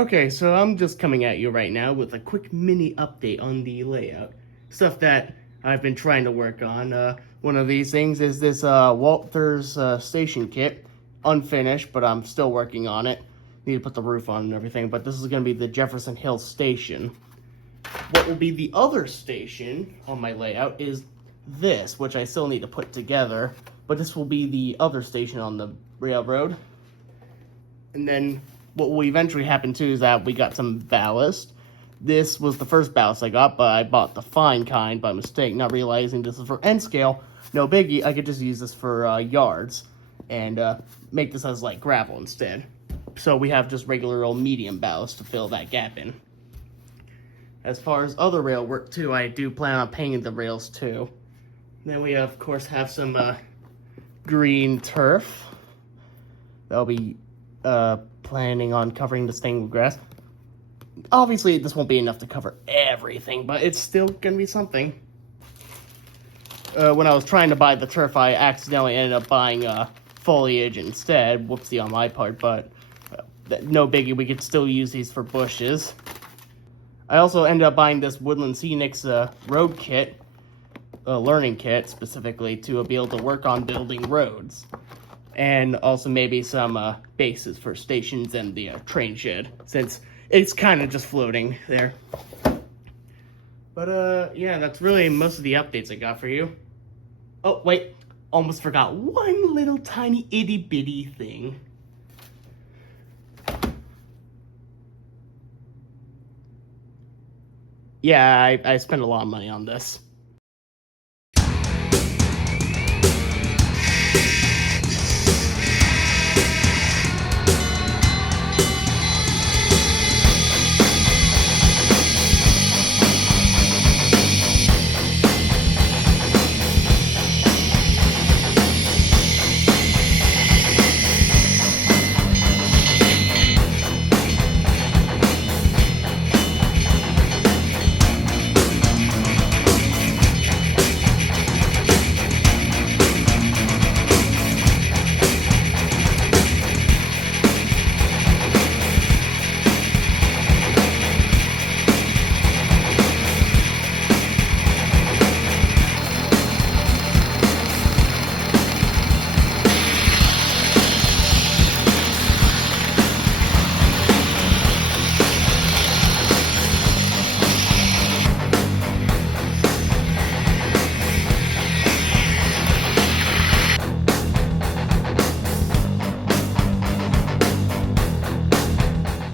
Okay, so I'm just coming at you right now with a quick mini update on the layout. Stuff that I've been trying to work on. One of these things is this Walters station kit. Unfinished, but I'm still working on it. Need to put the roof on and everything, but this is going to be the Jefferson Hill station. What will be the other station on my layout is this, which I still need to put together, but this will be the other station on the railroad. And then what will eventually happen too is that we got some ballast. This was the first ballast I got, but I bought the fine kind by mistake, not realizing this is for N scale. No biggie, I could just use this for yards and make this as like gravel instead. So we have just regular old medium ballast to fill that gap in. As far as other rail work too, I do plan on painting the rails too. Then we of course have some green turf. That'll be planning on covering the stained wood grass. Obviously this won't be enough to cover everything, but it's still gonna be something. When I was trying to buy the turf, I accidentally ended up buying foliage instead. Whoopsie on my part, but no biggie, we could still use these for bushes. I also ended up buying this Woodland Scenics road kit, learning kit specifically, to be able to work on building roads. And also maybe some bases for stations and the train shed, since it's kind of just floating there. But yeah, that's really most of the updates I got for you. Oh, wait, almost forgot one little tiny itty bitty thing. Yeah, I spent a lot of money on this.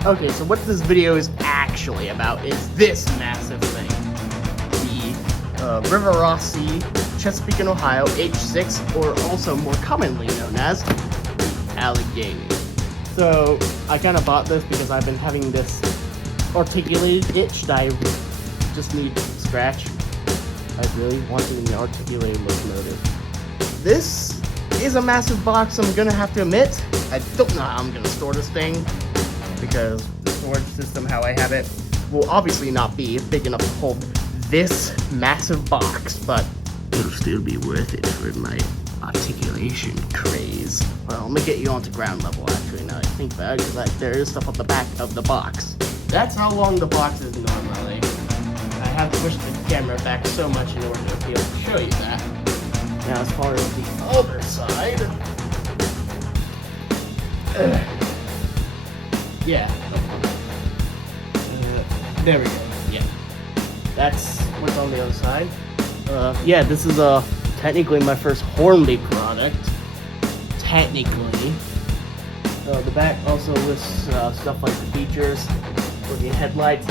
Okay, so what this video is actually about is this massive thing. The Rivarossi, Chesapeake, Ohio, H6, or also more commonly known as Allegheny. So, I kind of bought this because I've been having this articulated itch that I just need to scratch. I really wanted an articulated locomotive. This is a massive box, I'm gonna have to admit. I don't know how I'm gonna store this thing, because the storage system, how I have it, will obviously not be big enough to hold this massive box, but it'll still be worth it for my articulation craze. Well, I'm gonna get you onto ground level, actually, now that I think about it, because like, there is stuff on the back of the box. That's how long the box is normally. I have to push the camera back so much in order to be able to show you that. Now, as far as the other side, yeah. There we go. Yeah. That's what's on the other side. Yeah, this is technically my first Hornby product. Technically. The back also lists stuff like the features, working headlights,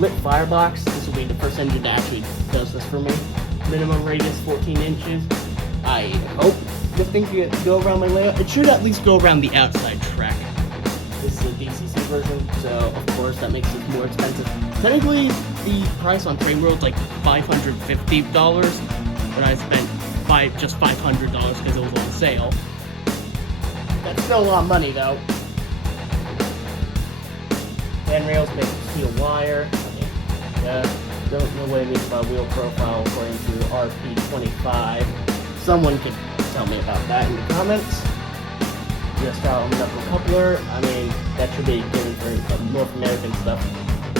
lit firebox. This will be the first engine that actually does this for me. Minimum radius 14 inches. I hope this thing can go around my layout. It should at least go around the outside track. This is a DCC version, so of course that makes it more expensive. Technically, the price on Train World is like $550, but I spent just $500 because it was on sale. That's still a lot of money though. Handrails made of steel wire. Don't know what it means by wheel profile according to RP25. Someone could tell me about that in the comments. US style knuckle coupler. I mean, that should be given for North American stuff.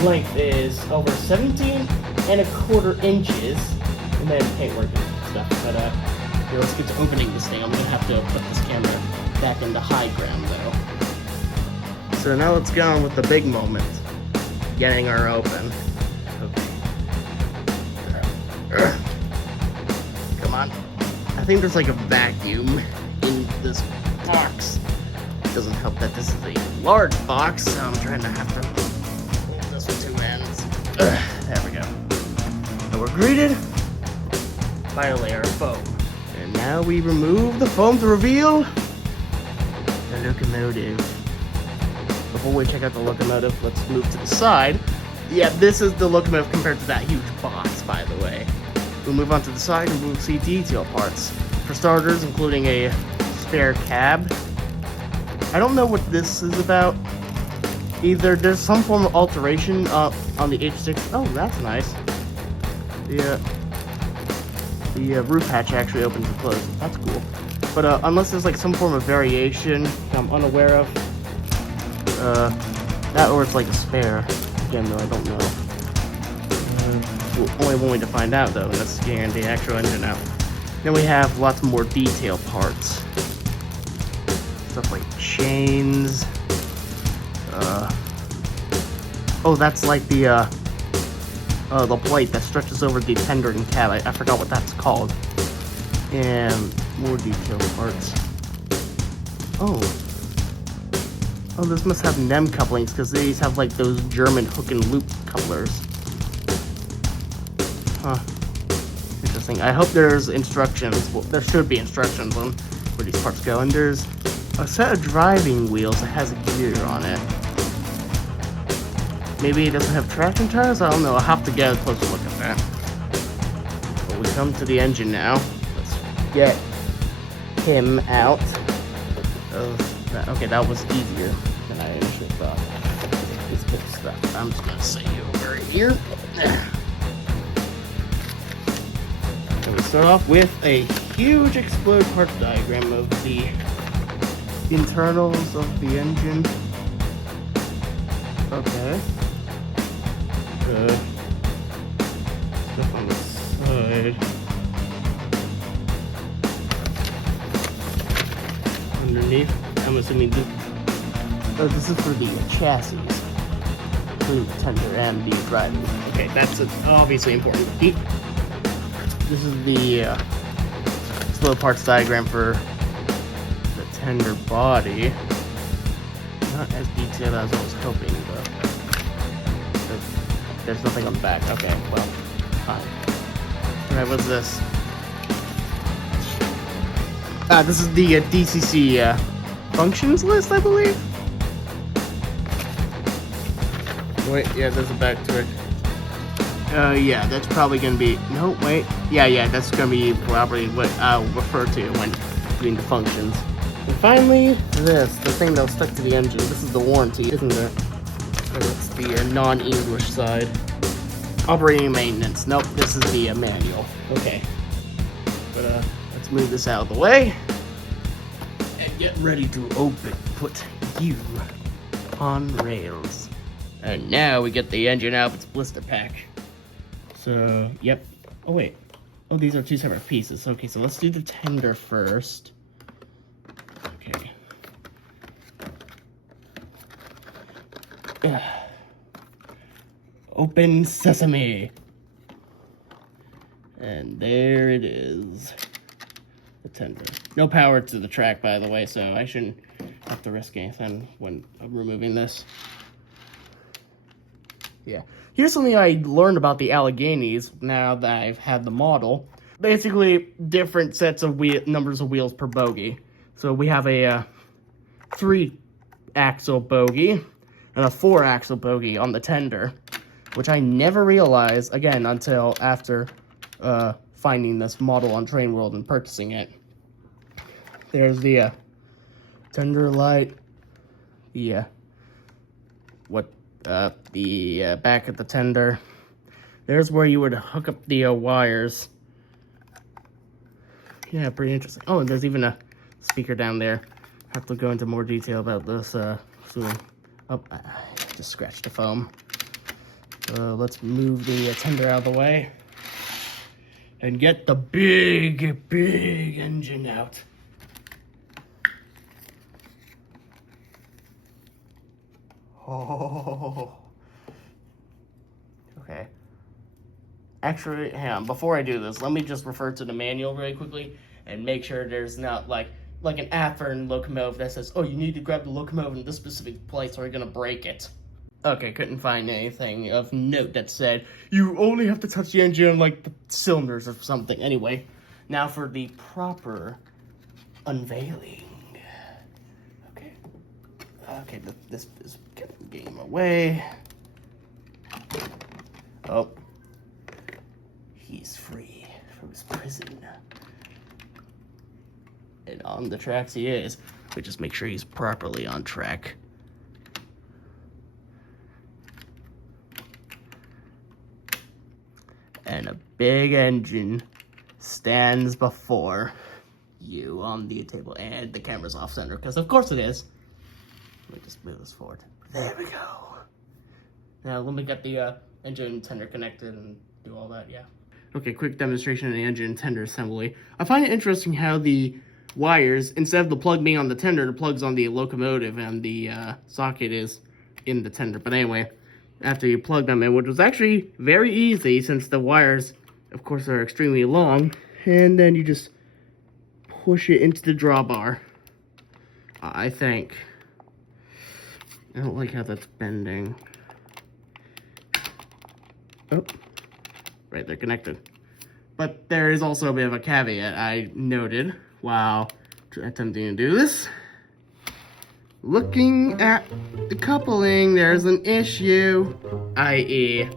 Length is over 17.25 inches, and then paintwork and stuff. But here, let's get to opening this thing. I'm gonna have to put this camera back into high ground though. So now let's go on with the big moment, getting her open. Okay. Come on. I think there's like a vacuum in this box. It doesn't help that this is a large box, so I'm trying to have to hold this with two ends. There we go. And we're greeted by a layer of foam. And now we remove the foam to reveal the locomotive. Before we check out the locomotive, let's move to the side. Yeah, this is the locomotive compared to that huge box, by the way. We'll move on to the side and we'll see detail parts. For starters, including a spare cab. I don't know what this is about. Either there's some form of alteration on the H6. Oh, that's nice. The roof hatch actually opens and closes. That's cool. But unless there's like some form of variation I'm unaware of, that or it's like a spare. Again, though, I don't know. Only one way to find out, though, and that's getting the actual engine out. Then we have lots more detail parts. Stuff like chains. Oh, that's like the plate that stretches over the tender and cab. I forgot what that's called. And more detail parts. Oh, this must have NEM couplings because these have like those German hook and loop couplers. Huh. Interesting. I hope there's instructions. Well, there should be instructions on where these parts go. And there's a set of driving wheels that has a gear on it. Maybe it doesn't have traction tires? I don't know. I'll have to get a closer look at that. But we come to the engine now. Let's get him out of that. Okay, that was easier than I initially thought. This big stuff. I'm just going to set you over here. And we start off with a huge explode parts diagram of the internals of the engine. Okay. Stuff on the side. Underneath, I'm assuming this is for the chassis. Including the tender and the driving. Okay, that's obviously important to keep. This is the slow parts diagram for the tender body. Not as detailed as I was hoping, but there's nothing on the back. Okay, well, fine. Alright, what's this? This is the DCC functions list, I believe. Wait, yeah, there's a back to it. Yeah, that's probably gonna be. No, wait. Yeah, that's gonna be probably what I'll refer to when doing the functions. And finally, the thing that was stuck to the engine. This is the warranty, isn't it? It's the non-English side. Operating and maintenance. Nope, this is the manual. Okay. But let's move this out of the way and get ready to put you on rails. And now we get the engine out of its blister pack. So, yep. Oh, wait. Oh, these are two separate pieces. Okay, so let's do the tender first. Okay. Open sesame. And there it is. The tender. No power to the track, by the way, so I shouldn't have to risk anything when removing this. Yeah. Here's something I learned about the Alleghenies now that I've had the model. Basically, different sets of numbers of wheels per bogie. So we have a 3-axle bogie and a 4-axle bogie on the tender, which I never realized, again, until after finding this model on Train World and purchasing it. There's the tender light, the back of the tender. There's where you would hook up the wires. Yeah, pretty interesting. Oh, and there's even a speaker down there. have to go into more detail about this soon. Oh, I just scratched the foam. Let's move the tender out of the way and get the big engine out. Oh. Okay. Actually, hang on. Before I do this, let me just refer to the manual very quickly and make sure there's not like an afferent locomotive that says, oh, you need to grab the locomotive in this specific place or you're gonna break it. Okay, couldn't find anything of note that said you only have to touch the engine on like the cylinders or something. Anyway, now for the proper unveiling. Okay, this is getting the game away. Oh. He's free from his prison. And on the tracks he is. But just make sure he's properly on track. And a big engine stands before you on the table. And the camera's off center, because of course it is. Let me just move this forward. There we go. Now let me get the engine tender connected and do all that, yeah. Okay, quick demonstration of the engine tender assembly. I find it interesting how the wires, instead of the plug being on the tender, the plug's on the locomotive and the socket is in the tender. But anyway, after you plug them in, which was actually very easy since the wires, of course, are extremely long, and then you just push it into the drawbar, I think. I don't like how that's bending. Oh, right, they're connected. But there is also a bit of a caveat I noted while attempting to do this. Looking at the coupling, there's an issue, i.e.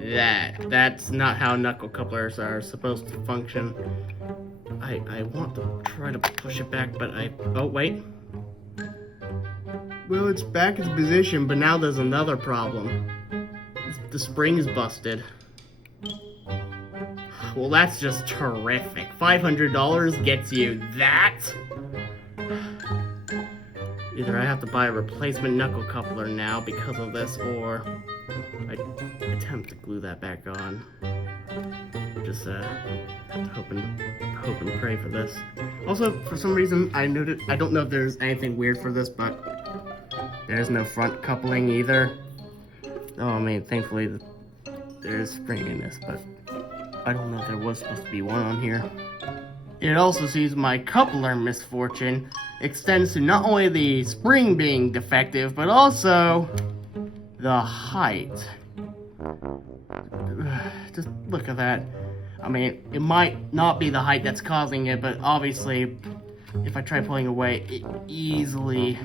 That's not how knuckle couplers are supposed to function. I want to try to push it back, but oh wait. Well, it's back in position, but now there's another problem. The spring is busted. Well, that's just terrific. $500 gets you that? Either I have to buy a replacement knuckle coupler now because of this, or I attempt to glue that back on. Just have to hope and pray for this. Also, for some reason, I don't know if there's anything weird for this, but there's no front coupling either. Oh, I mean, thankfully there is spring in this, but I don't know if there was supposed to be one on here. It also sees my coupler misfortune extends to not only the spring being defective, but also the height. Just look at that. I mean, it might not be the height that's causing it, but obviously, if I try pulling away, it easily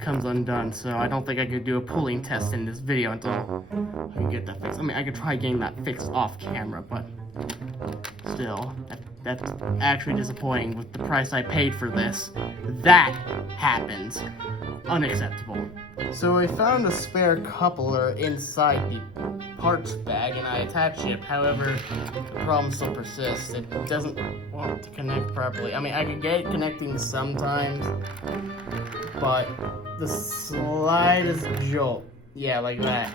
comes undone. So I don't think I could do a pulling test in this video until I can get that fixed. I mean, I could try getting that fixed off camera, but still, that's actually disappointing with the price I paid for this. That happens. Unacceptable. So I found a spare coupler inside the parts bag and I attached it. However, the problem still persists. It doesn't want to connect properly. I mean, I could get it connecting sometimes, but the slightest jolt, yeah, like that,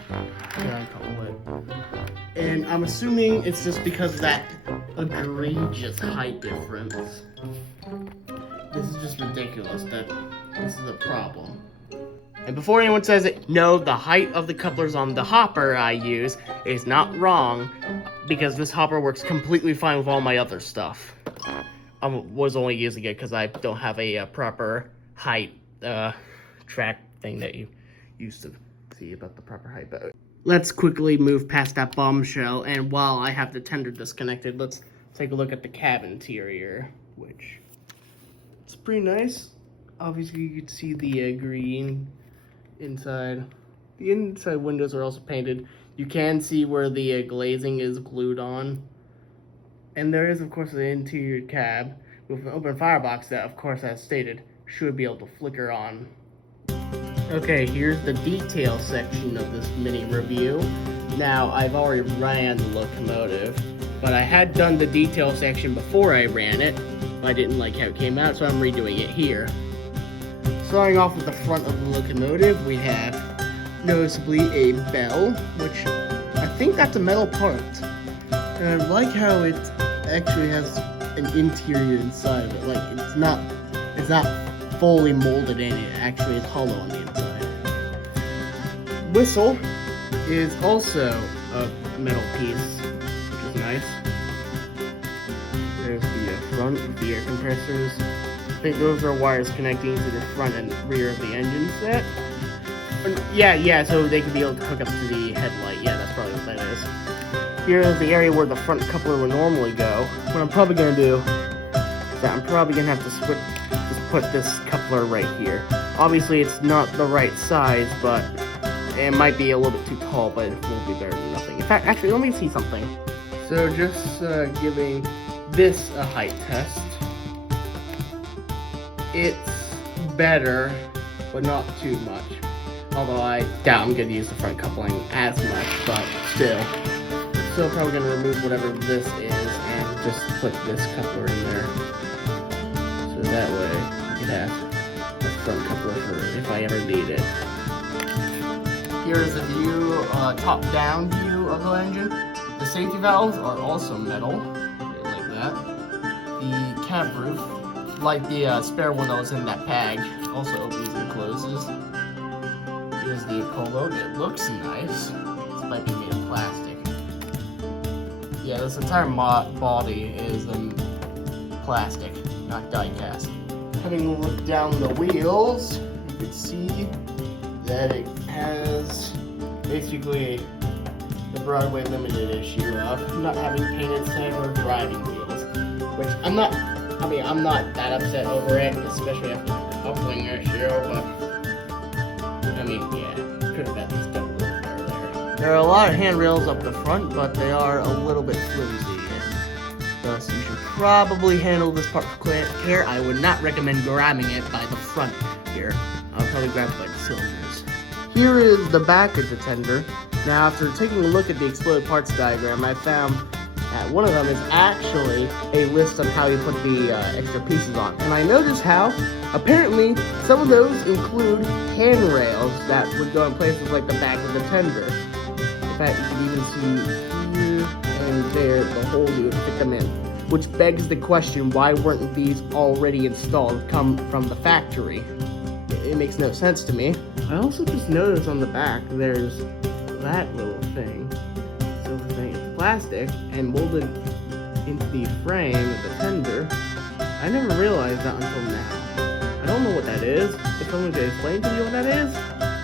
and I'm assuming it's just because of that egregious height difference. This is just ridiculous that this is a problem. And before anyone says it, no, the height of the couplers on the hopper I use is not wrong, because this hopper works completely fine with all my other stuff. I was only using it because I don't have a proper height track thing that you used to see about the proper height. But let's quickly move past that bombshell, and while I have the tender disconnected, let's take a look at the cab interior, which it's pretty nice. Obviously, you can see the green inside. The inside windows are also painted. You can see where the glazing is glued on. And there is, of course, the interior cab with an open firebox that, of course, as stated, should be able to flicker on. Okay, here's the detail section of this mini review. Now, I've already ran the locomotive, but I had done the detail section before I ran it, I didn't like how it came out, so I'm redoing it here. Starting off with the front of the locomotive, we have noticeably a bell, which I think that's a metal part. And I like how it actually has an interior inside of it. Like it's not fully molded in, it actually is hollow on the inside. Whistle is also a metal piece, which is nice. There's the front with the air compressors. I think those are wires connecting to the front and rear of the engine set. Yeah, so they could be able to hook up to the headlight. Yeah, that's probably what that is. Here's the area where the front coupler would normally go. What I'm probably going to do is that I'm probably going to have to just put this coupler right here. Obviously, it's not the right size, but it might be a little bit too tall, but it will be better than nothing. In fact, actually, let me see something. So just giving this a height test. It's better, but not too much. Although I doubt I'm going to use the front coupling as much, but still. So probably going to remove whatever this is and just put this coupler in there. So that way it has a front coupler for if I ever need it. Here's a view, top-down view of the engine. The safety valves are also metal, like that. The cab roof, like the spare one that was in that bag, also opens and closes. Here's the polo. It looks nice. This might be made of plastic. Yeah, this entire body is plastic, not die-cast. Having a look down the wheels, you can see that it has basically the Broadway Limited issue of not having painted center or driving wheels, which I'm not that upset over it, especially after the coupling issue, but I mean, yeah, could have got these done a little better there. There are a lot of handrails up the front, but they are a little bit flimsy, and thus you should probably handle this part with care. I would not recommend grabbing it by the front here. I'll probably grab it by the cylinders. Here is the back of the tender. Now, after taking a look at the exploded parts diagram, I found that one of them is actually a list on how you put the extra pieces on. And I noticed how, apparently, some of those include handrails that would go in places like the back of the tender. In fact, you can even see here and there the hole you would fit them in. Which begs the question, why weren't these already installed, come from the factory? It makes no sense to me. I also just noticed on the back, there's that little thing. Silver thing. It's plastic and molded into the frame of the tender. I never realized that until now. I don't know what that is. If someone could explain to me what that is,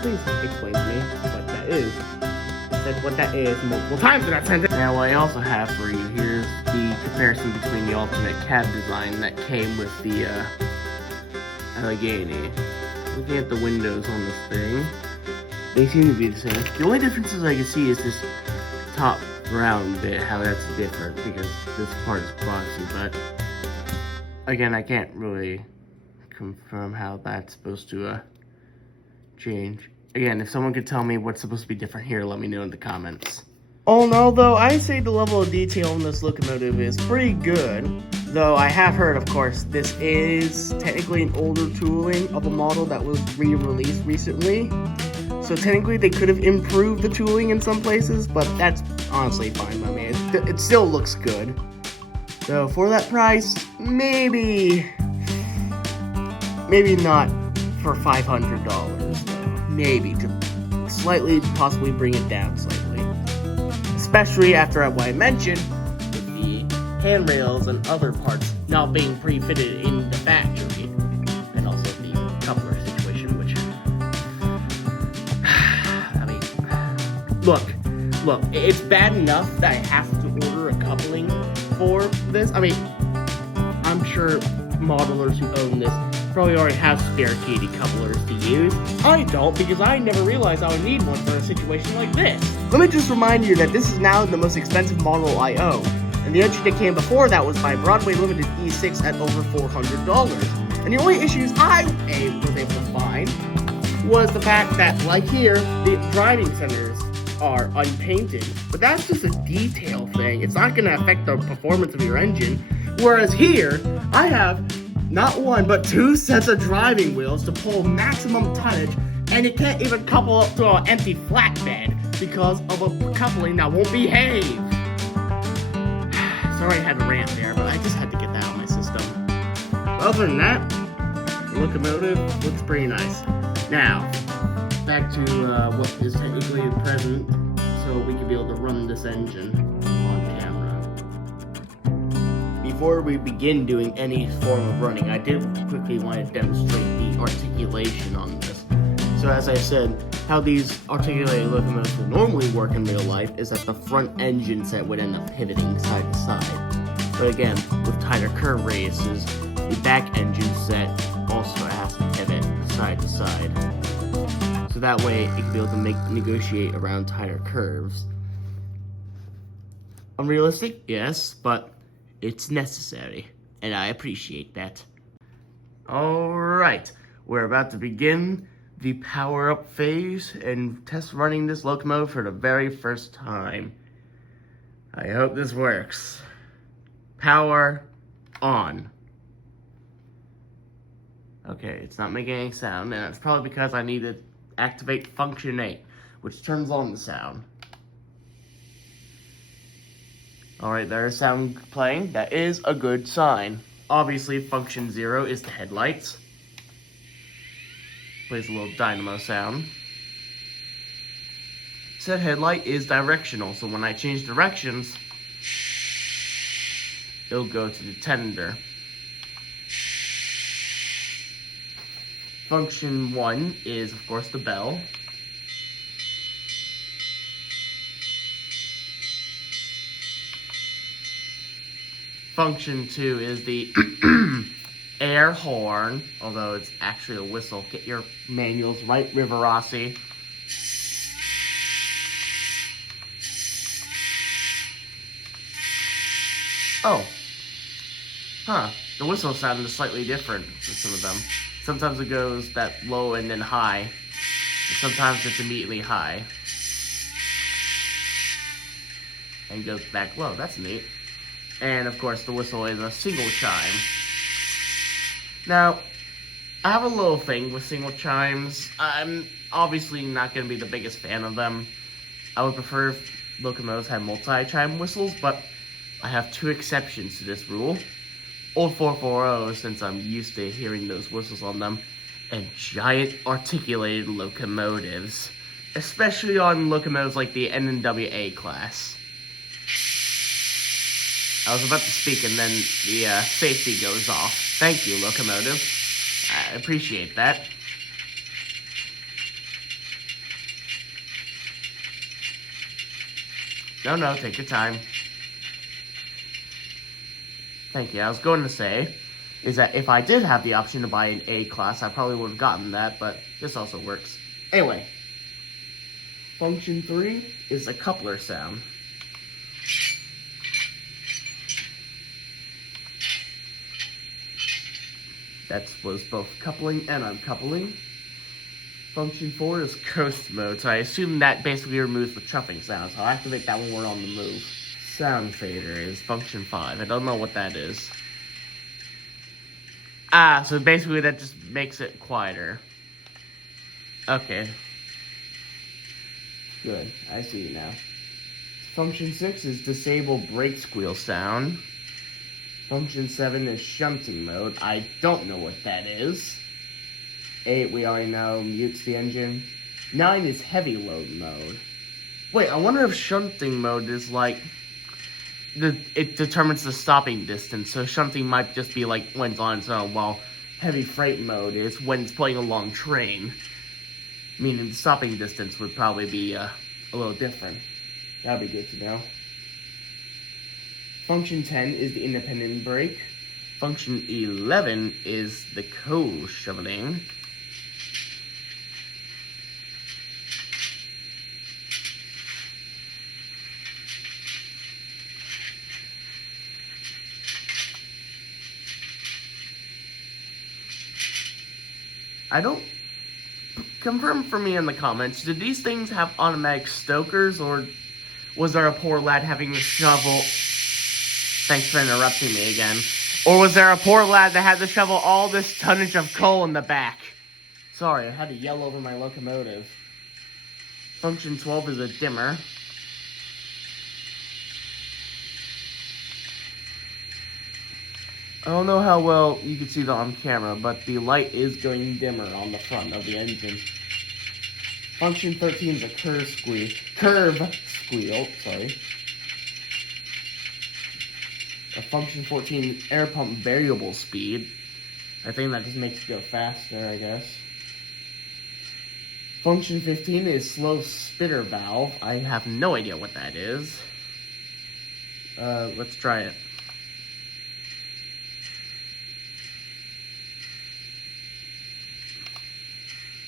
please explain to me what that is. I said what that is multiple times in that sentence. Now, what I also have for you, here's the comparison between the alternate cab design that came with the Allegheny. Looking at the windows on this thing, they seem to be the same. The only differences I can see is this top round bit, how that's different, because this part is boxy, but again, I can't really confirm how that's supposed to change. Again, if someone could tell me what's supposed to be different here, let me know in the comments. All in all, though, I'd say the level of detail in this locomotive is pretty good. Though I have heard, of course, this is technically an older tooling of a model that was re-released recently. So technically they could have improved the tooling in some places, but that's honestly fine by me. It still looks good. So for that price, maybe not for $500 though. Maybe to slightly, possibly bring it down slightly. Especially after what I mentioned, handrails and other parts not being pre-fitted in the factory, and also the coupler situation, which I mean, look, it's bad enough that I have to order a coupling for this. I mean, I'm sure modelers who own this probably already have spare KD couplers to use. I don't, because I never realized I would need one for a situation like this. Let me just remind you that this is now the most expensive model I own. And the entry that came before that was my Broadway Limited E6 at over $400. And the only issues I was able to find was the fact that, like here, the driving centers are unpainted, but that's just a detail thing. It's not going to affect the performance of your engine. Whereas here, I have not one, but two sets of driving wheels to pull maximum tonnage, and it can't even couple up to an empty flatbed because of a coupling that won't behave. Sorry I had a rant there, but I just had to get that out of my system. But other than that, the locomotive looks pretty nice. Now, back to what is technically present, so we can be able to run this engine on camera. Before we begin doing any form of running, I did quickly want to demonstrate the articulation on this. So as I said, how these articulated locomotives would normally work in real life is that the front engine set would end up pivoting side to side. But again, with tighter curve radiuses, the back engine set also has to pivot side to side. So that way it can be able to negotiate around tighter curves. Unrealistic? Yes, but it's necessary, and I appreciate that. Alright, we're about to begin the power-up phase and test running this locomotive for the very first time. I hope this works. Power on. Okay, it's not making any sound, and that's probably because I need to activate function 8, which turns on the sound. Alright, there's sound playing. That is a good sign. Obviously, function 0 is the headlights. Plays a little dynamo sound. Said headlight is directional, so when I change directions, it'll go to the tender. Function 1 is, of course, the bell. Function 2 is the air horn, although it's actually a whistle. Get your manuals right, Rivarossi. Oh. Huh. The whistle sound is slightly different for some of them. Sometimes it goes that low and then high. And sometimes it's immediately high. And goes back low. That's neat. And of course the whistle is a single chime. Now, I have a little thing with single chimes. I'm obviously not going to be the biggest fan of them. I would prefer if locomotives had multi-chime whistles, but I have two exceptions to this rule. Old 440, since I'm used to hearing those whistles on them, and giant articulated locomotives, especially on locomotives like the NNWA class. I was about to speak and then the safety goes off. Thank you, locomotive. I appreciate that. No, take your time. Thank you. I was going to say is that if I did have the option to buy an A class, I probably would have gotten that, but this also works. Anyway, function 3 is a coupler sound. That was both coupling and uncoupling. Function 4 is coast mode, so I assume that basically removes the chuffing sound, so I'll activate that when we're on the move. Sound fader is function 5. I don't know what that is. So basically that just makes it quieter. Okay. Good, I see it now. Function 6 is disable brake squeal sound. Function 7 is shunting mode. I don't know what that is. 8, we already know, mutes the engine. 9 is heavy load mode. Wait, I wonder if shunting mode is like... it determines the stopping distance, so shunting might just be like when it's on its own, while heavy freight mode is when it's pulling a long train. Meaning the stopping distance would probably be a little different. That'd be good to know. Function 10 is the independent brake. Function 11 is the coal shoveling. confirm for me in the comments, did these things have automatic stokers, or was there a poor lad having the shovel? Thanks for interrupting me again. Or was there a poor lad that had to shovel all this tonnage of coal in the back? Sorry, I had to yell over my locomotive. Function 12 is a dimmer. I don't know how well you can see that on camera, but the light is going dimmer on the front of the engine. Function 13 is a curve squeal, sorry. A function 14 air pump variable speed. I think that just makes it go faster, I guess. Function 15 is slow spitter valve. I have no idea what that is. Let's try it.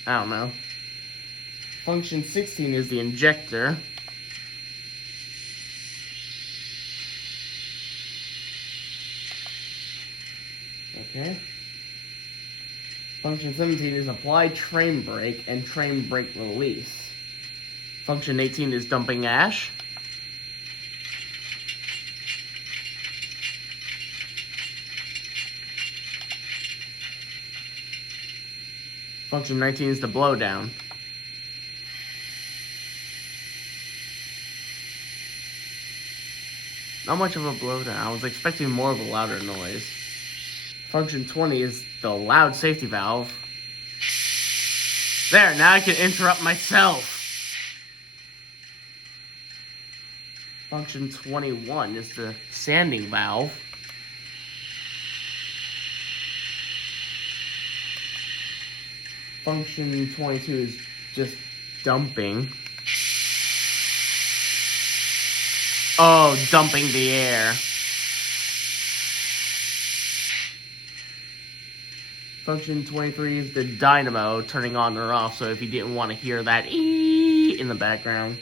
I don't know. Function 16 is the injector. Okay. Function 17 is apply train brake and train brake release. Function 18 is dumping ash. Function 19 is the blowdown. Not much of a blowdown. I was expecting more of a louder noise. Function 20 is the loud safety valve. There, now I can interrupt myself. Function 21 is the sanding valve. Function 22 is just dumping. Oh, dumping the air. Function 23 is the dynamo turning on or off, so if you didn't want to hear that ee in the background.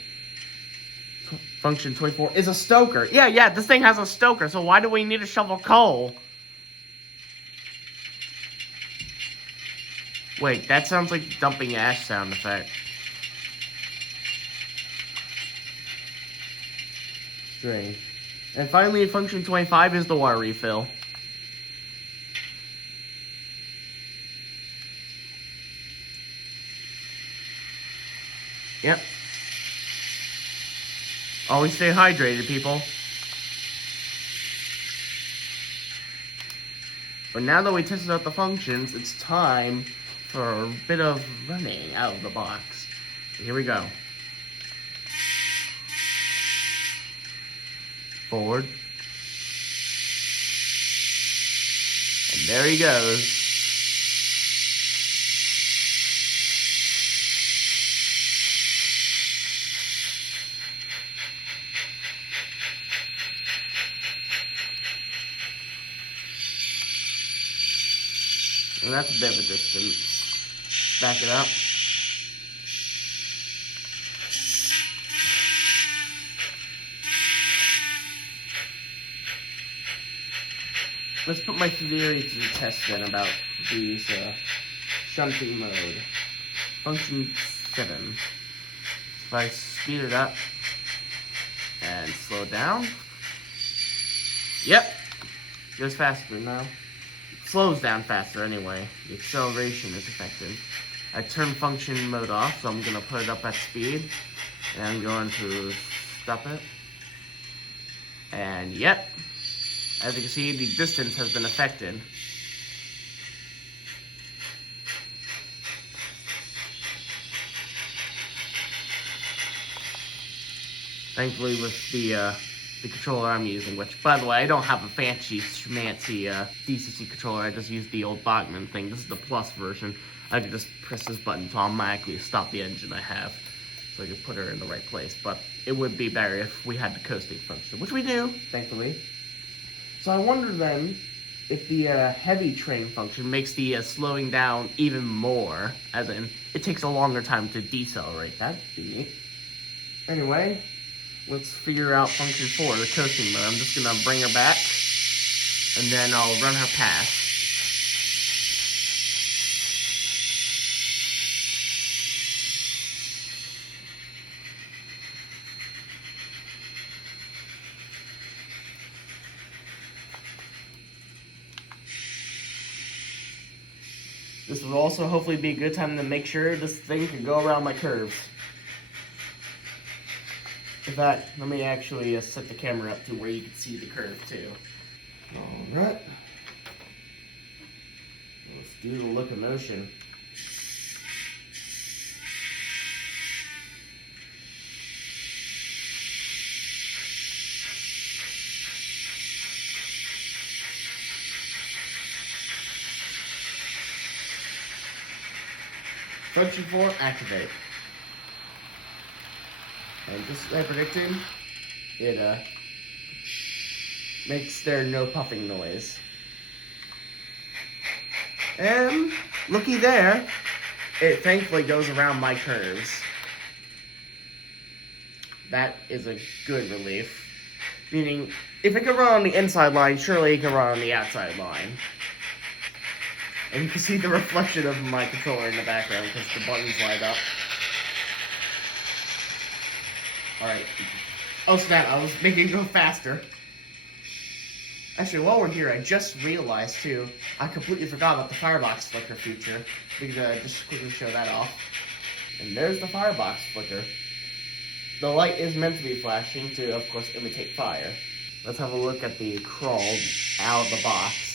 Function 24 is a stoker. Yeah, this thing has a stoker, so why do we need to shovel coal? Wait, that sounds like dumping ash sound effect. Strange. And finally, function 25 is the water refill. Yep. Always stay hydrated, people. But now that we tested out the functions, it's time for a bit of running out of the box. So here we go. Forward. And there he goes. And that's a bit of a distance. Back it up. Let's put my theory to the test then about these shunting mode. Function 7. If I speed it up and slow down. Yep. Goes faster now. Slows down faster anyway. The acceleration is effective. I turn function mode off, so I'm going to put it up at speed. And I'm going to stop it. And yep. As you can see, the distance has been affected. Thankfully with the controller I'm using, which, by the way, I don't have a fancy schmancy DCC controller. I just use the old Bachman thing. This is the Plus version. I can just press this button to automatically stop the engine I have, so I can put her in the right place. But it would be better if we had the coasting function, which we do, thankfully. So I wonder then if the heavy train function makes the slowing down even more, as in it takes a longer time to decelerate. That'd be neat. Anyway, let's figure out function 4, the coasting mode. I'm just going to bring her back, and then I'll run her past. This will also hopefully be a good time to make sure this thing can go around my curves. In fact, let me actually set the camera up to where you can see the curve too. Alright. Let's do the locomotion. Function 4, activate. And just as I predicted, it makes there no puffing noise. And looky there, it thankfully goes around my curves. That is a good relief. Meaning, if it can run on the inside line, surely it can run on the outside line. And you can see the reflection of my controller in the background because the buttons light up. Alright. Oh snap, I was making it go faster. Actually, while we're here, I just realized too, I completely forgot about the firebox flicker feature. We could just quickly show that off. And there's the firebox flicker. The light is meant to be flashing to, of course, imitate fire. Let's have a look at the crawl out of the box.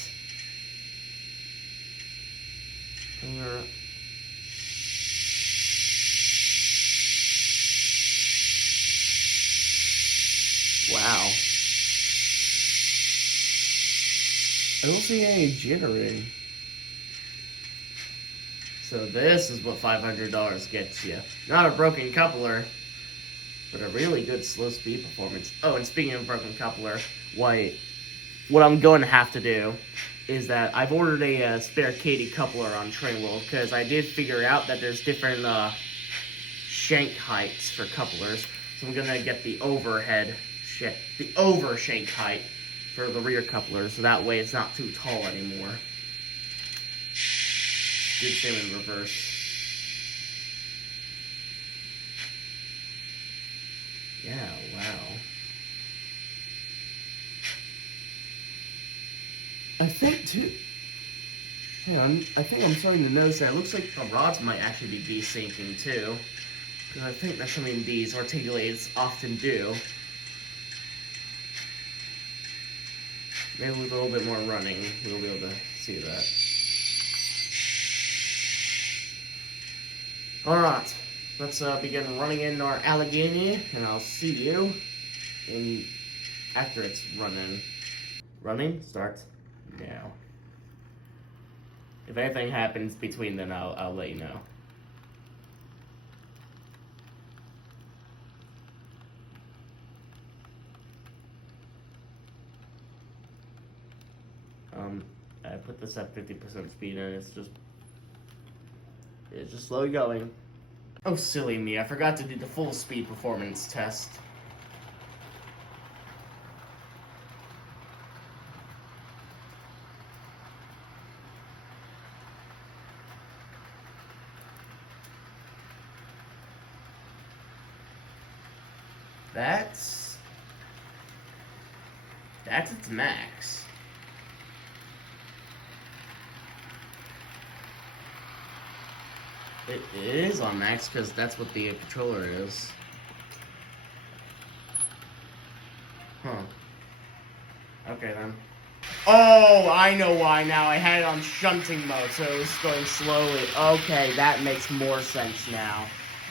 Wow. I don't see any jittering. So this is what $500 gets you. Not a broken coupler, but a really good slow speed performance. Oh, and speaking of broken coupler, what I'm going to have to do is that I've ordered a spare Katy coupler on Trainwheel because I did figure out that there's different shank heights for couplers. So I'm gonna get the over shank height for the rear coupler, so that way it's not too tall anymore. Do the same in reverse. Yeah, wow. I think too. Hang on, I think I'm starting to notice that it looks like the rods might actually be desyncing too. Because I think that's something these articulators often do. Maybe with a little bit more running, we'll be able to see that. Alright, let's begin running in our Allegheny, and I'll see you after it's running. Running starts now. If anything happens between then, I'll let you know. I put this at 50% speed and it's just slowly going. Oh, silly me, I forgot to do the full speed performance test. That's its max. It is on max because that's what the controller is. Huh. Okay then. Oh, I know why now. I had it on shunting mode, so it was going slowly. Okay, that makes more sense now.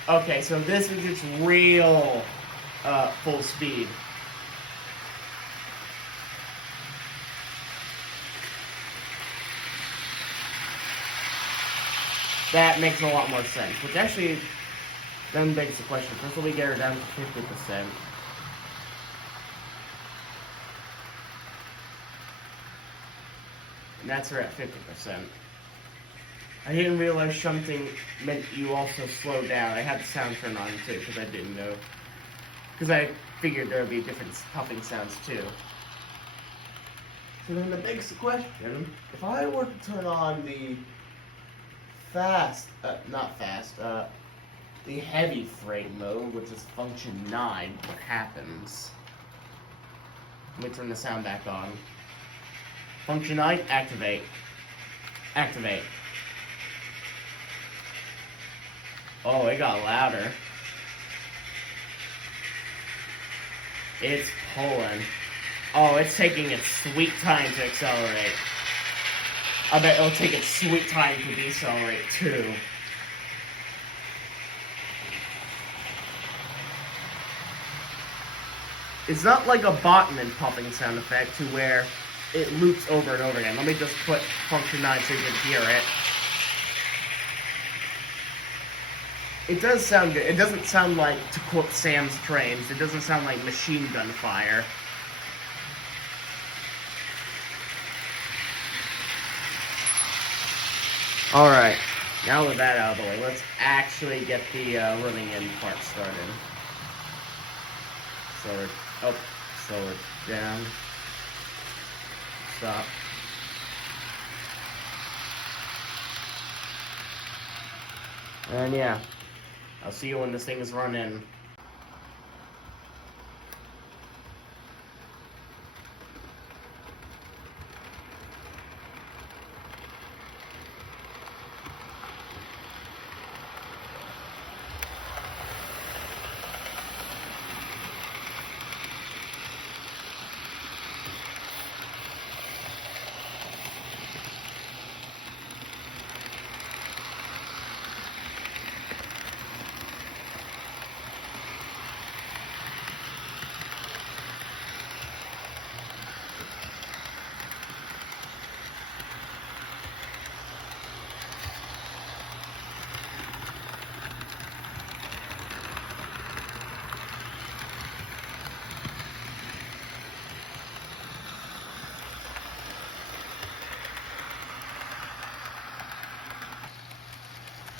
Okay, so this is its real full speed. That makes a lot more sense, which actually then begs the question. First, let me get her down to 50%. And that's her at 50%. I didn't realize shunting meant you also slow down. I had the sound turned on too, because I didn't know. Because I figured there would be different puffing sounds too. So then that begs the question, if I were to turn on the the heavy frame mode, which is function 9, what happens? Let me turn the sound back on. Function 9, activate. Activate. Oh, it got louder. It's pulling. Oh, it's taking its sweet time to accelerate. I bet it'll take its sweet time to decelerate too. It's not like a Botman popping sound effect to where it loops over and over again. Let me just put function 9 so you can hear it. It does sound good. It doesn't sound like, to quote Sam's Trains, it doesn't sound like machine gun fire. Alright, now with that out of the way, let's actually get the running in part started. Slow it up, slow it down, stop. And yeah, I'll see you when this thing is running.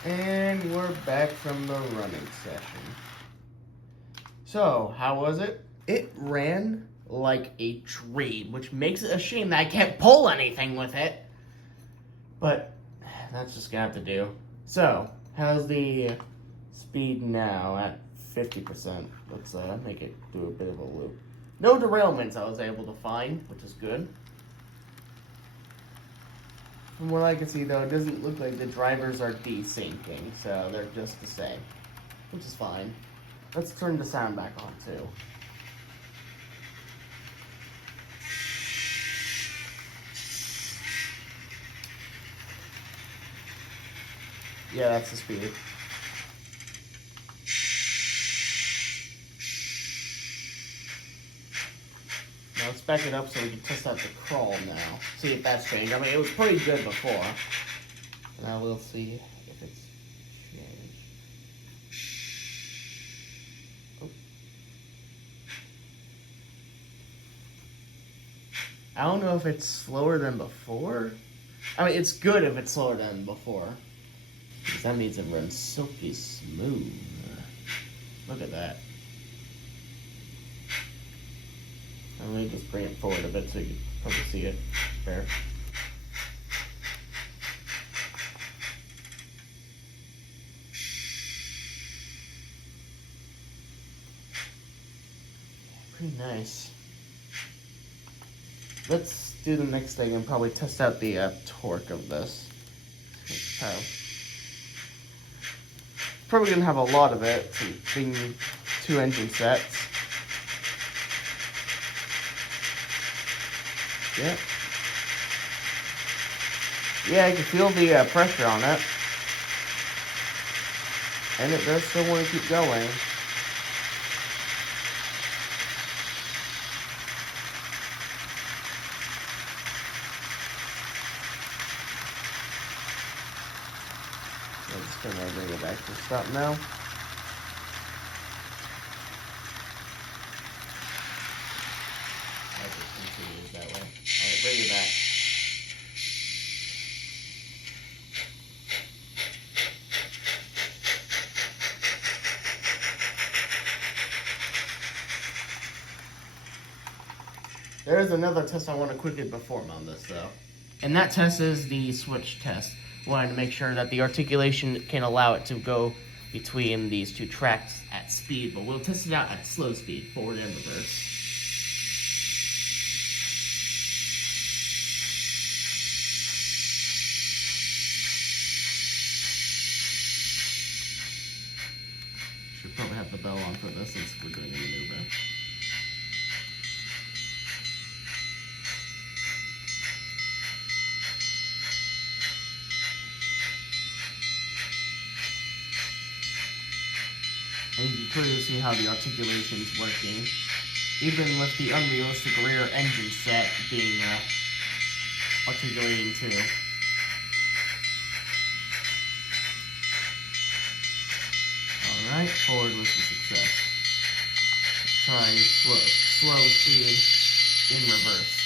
And we're back from the running session. So, how was it? It ran like a dream, which makes it a shame that I can't pull anything with it. But that's just gonna have to do. So, how's the speed now at 50%? Let's make it do a bit of a loop. No derailments I was able to find, which is good. From what I can see, though, it doesn't look like the drivers are desyncing, so they're just the same, which is fine. Let's turn the sound back on, too. Yeah, that's the speed. Now let's back it up so we can test out the crawl now. See if that's changed. I mean, it was pretty good before. Now we'll see if it's changed. Oh. I don't know if it's slower than before. I mean, it's good if it's slower than before. Because that means it runs silky smooth. Look at that. Let me just bring it forward a bit so you can probably see it there. Pretty nice. Let's do the next thing and probably test out the torque of this. Probably gonna have a lot of it, being 2 engine sets. Yeah. Yeah, I can feel the pressure on it. And it does still want to keep going. I'm just going to bring it back to stop now. I just continue that way. Alright, bring it back. There is another test I want to quickly perform on this, though. And that test is the switch test. Wanted to make sure that the articulation can allow it to go between these two tracks at speed, but we'll test it out at slow speed, forward and reverse. for this since we're doing a maneuver. And you can clearly see how the articulation is working, even with the unrealistic rear engine set being articulating too. Alright, forward was a success. Let's try slow speed in reverse.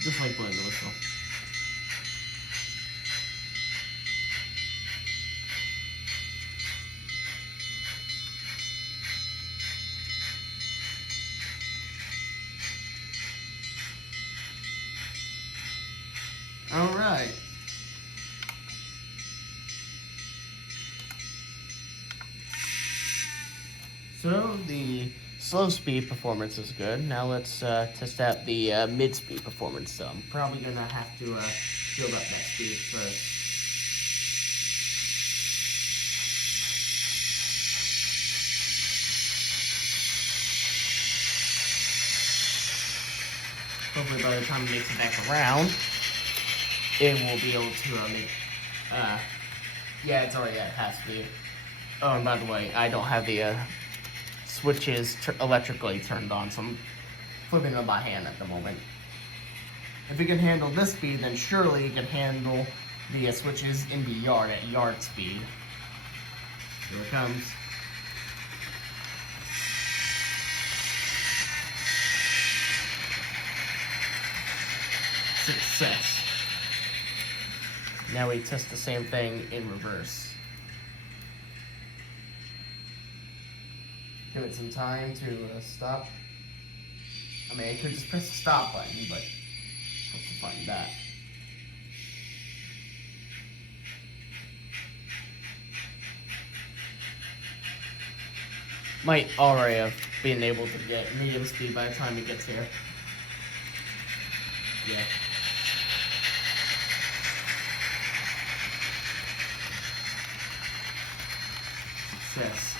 Just like blowing the whistle. All right. So the slow speed performance is good. Now let's test out the mid speed performance. So I'm probably gonna have to build up that speed first. Hopefully by the time it makes it back around, it will be able to make, yeah, it's already at half speed. Oh, and by the way, I don't have the switches electrically turned on, so I'm flipping them by hand at the moment. If it can handle this speed, then surely it can handle the switches in the yard at yard speed. Here it comes. Success. Now we test the same thing in reverse. Give it some time to stop. I mean, I could just press the stop button, but let's find that. Might already have been able to get medium speed by the time it gets here. Yeah. Success.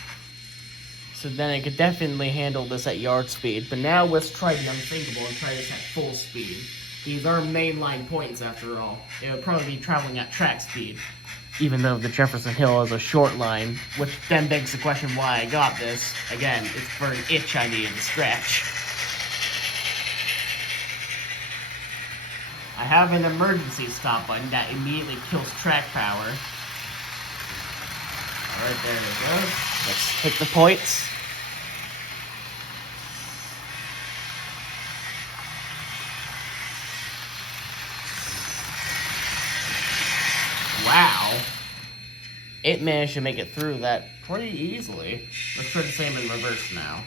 So then I could definitely handle this at yard speed, but now let's try the unthinkable and try this at full speed. These are mainline points after all. It would probably be traveling at track speed, even though the Jefferson Hill is a short line, which then begs the question why I got this. Again, it's for an itch I needed to scratch. I have an emergency stop button that immediately kills track power. Alright, there it goes. Let's hit the points. Wow. It managed to make it through that pretty easily. Let's try the same in reverse now.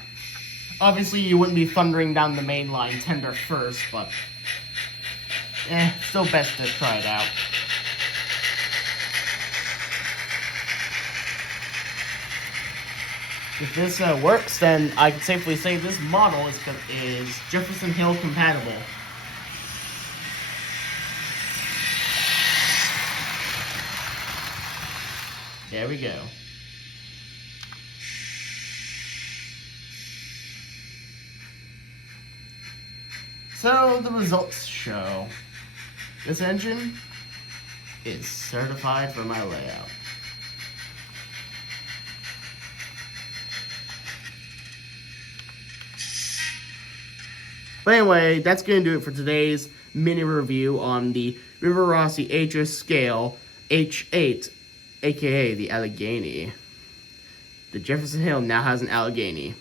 Obviously, you wouldn't be thundering down the main line tender first, but still best to try it out. If this works, then I can safely say this model is Jefferson Hill compatible. There we go. So the results show this engine is certified for my layout. But anyway, that's going to do it for today's mini review on the Rivarossi HS Scale H8, aka the Allegheny. The Jefferson Hill now has an Allegheny.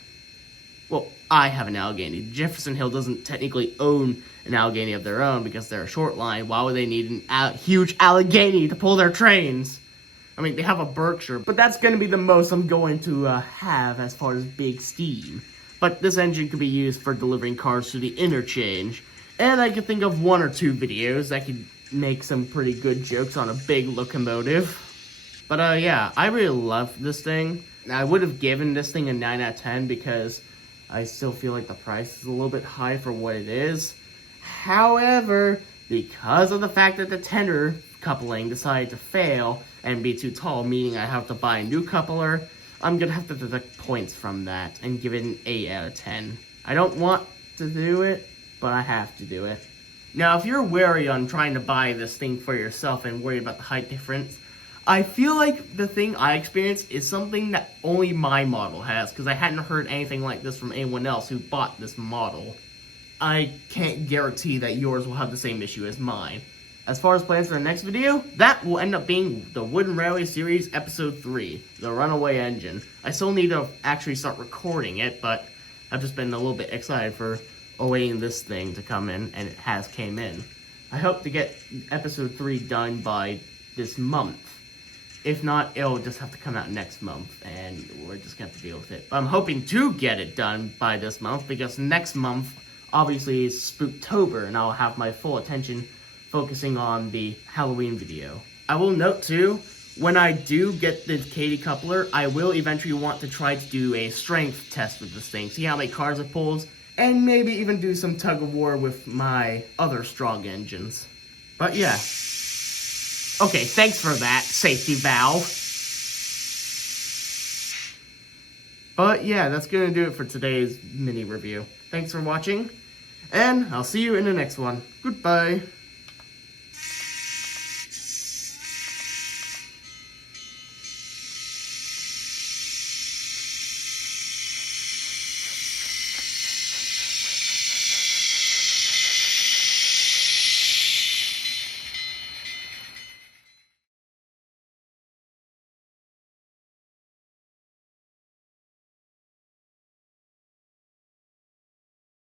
Well, I have an Allegheny. Jefferson Hill doesn't technically own an Allegheny of their own because they're a short line. Why would they need a huge Allegheny to pull their trains? I mean, they have a Berkshire, but that's going to be the most I'm going to have as far as big steam. but this engine could be used for delivering cars to the interchange. And I could think of 1 or 2 videos that could make some pretty good jokes on a big locomotive. But yeah, I really love this thing. I would have given this thing a 9 out of 10 because I still feel like the price is a little bit high for what it is. However, because of the fact that the tender coupling decided to fail and be too tall, meaning I have to buy a new coupler, I'm going to have to deduct points from that and give it an 8 out of 10. I don't want to do it, but I have to do it. Now, if you're wary on trying to buy this thing for yourself and worried about the height difference, I feel like the thing I experienced is something that only my model has, because I hadn't heard anything like this from anyone else who bought this model. I can't guarantee that yours will have the same issue as mine. As far as plans for the next video, that will end up being the Wooden Railway Series Episode 3, the Runaway Engine. I still need to actually start recording it, but I've just been a little bit excited for awaiting this thing to come in, and it has came in. I hope to get Episode 3 done by this month. If not, it'll just have to come out next month, and we're just going to have to deal with it. But I'm hoping to get it done by this month, because next month, obviously, is Spooktober, and I'll have my full attention focusing on the Halloween video. I will note, too, when I do get the Katie coupler, I will eventually want to try to do a strength test with this thing, see how many cars it pulls, and maybe even do some tug-of-war with my other strong engines. But yeah. Okay, thanks for that, safety valve. But yeah, that's going to do it for today's mini review. Thanks for watching, and I'll see you in the next one. Goodbye.